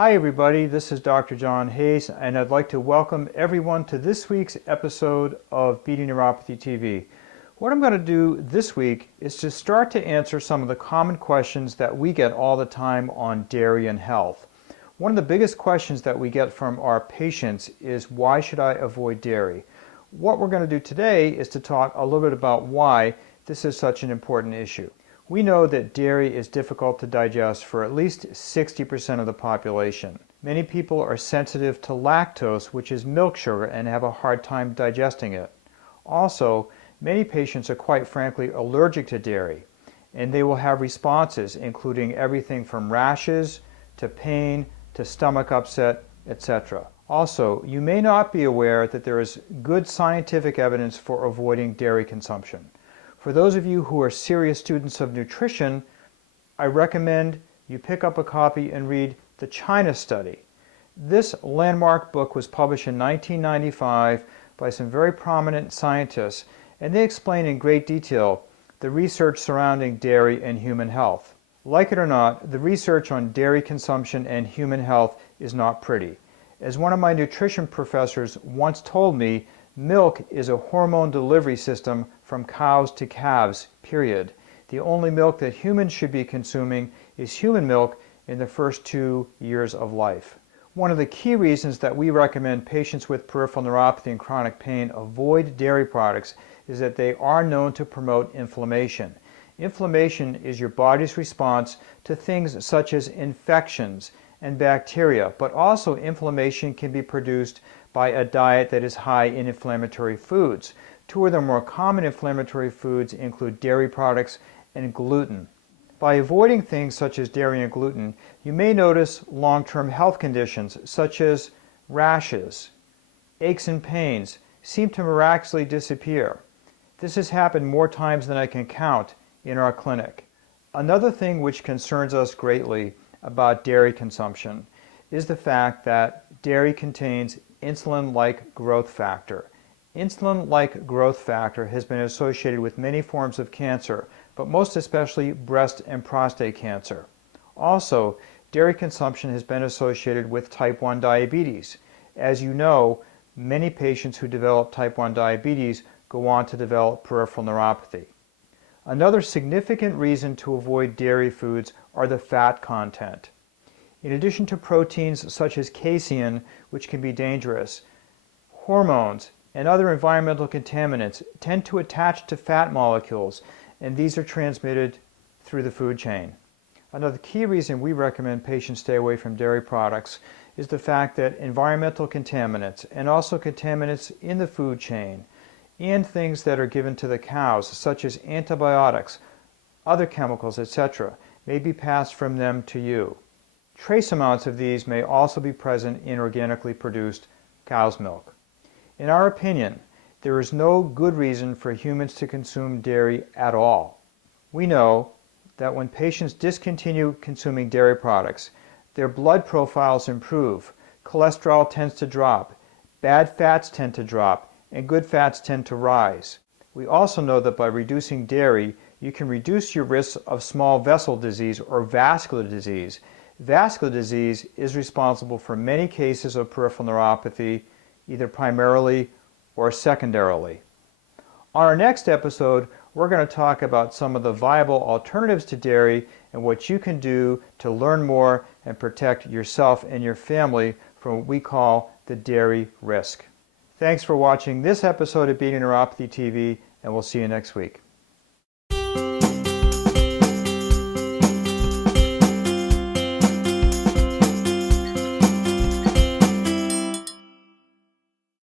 Hi everybody, this is Dr. John Hayes, and I'd like to welcome everyone to this week's episode of Beating Neuropathy TV. What I'm going to do this week is to start to answer some of the common questions that we get all the time on dairy and health. One of the biggest questions that we get from our patients is, why should I avoid dairy? What we're going to do today is to talk a little bit about why this is such an important issue. We know that dairy is difficult to digest for at least 60% of the population. Many people are sensitive to lactose, which is milk sugar, and have a hard time digesting it. Also, many patients are quite frankly allergic to dairy, and they will have responses including everything from rashes to pain to stomach upset, etc. Also, you may not be aware that there is good scientific evidence for avoiding dairy consumption. For those of you who are serious students of nutrition, I recommend you pick up a copy and read the China study. This landmark book was published in 1995 by some very prominent scientists, and they explain in great detail the research surrounding dairy and human health. Like it or not, the research on dairy consumption and human health is not pretty. As one of my nutrition professors once told me, milk is a hormone delivery system from cows to calves, period. The only milk that humans should be consuming is human milk in the first 2 years of life. One of the key reasons that we recommend patients with peripheral neuropathy and chronic pain avoid dairy products is that they are known to promote inflammation. Inflammation is your body's response to things such as infections and bacteria, but also inflammation can be produced by a diet that is high in inflammatory foods. Two of the more common inflammatory foods include dairy products and gluten. By avoiding things such as dairy and gluten, you may notice long-term health conditions such as rashes, aches and pains seem to miraculously disappear. This has happened more times than I can count in our clinic. Another thing which concerns us greatly about dairy consumption is the fact that dairy contains insulin-like growth factor. Insulin-like growth factor has been associated with many forms of cancer, but most especially breast and prostate cancer. Also, dairy consumption has been associated with type 1 diabetes. As you know, many patients who develop type 1 diabetes go on to develop peripheral neuropathy. Another significant reason to avoid dairy foods are the fat content. In addition to proteins such as casein, which can be dangerous, hormones and other environmental contaminants tend to attach to fat molecules, and these are transmitted through the food chain. Another key reason we recommend patients stay away from dairy products is the fact that environmental contaminants and also contaminants in the food chain and things that are given to the cows, such as antibiotics, other chemicals, etc., may be passed from them to you. Trace amounts of these may also be present in organically produced cow's milk. In our opinion, there is no good reason for humans to consume dairy at all. We know that when patients discontinue consuming dairy products, their blood profiles improve, cholesterol tends to drop, bad fats tend to drop, and good fats tend to rise. We also know that by reducing dairy, you can reduce your risk of small vessel disease or vascular disease. Vascular disease is responsible for many cases of peripheral neuropathy, either primarily or secondarily. On our next episode, we're going to talk about some of the viable alternatives to dairy and what you can do to learn more and protect yourself and your family from what we call the dairy risk. Thanks for watching this episode of Beating Neuropathy TV, and we'll see you next week.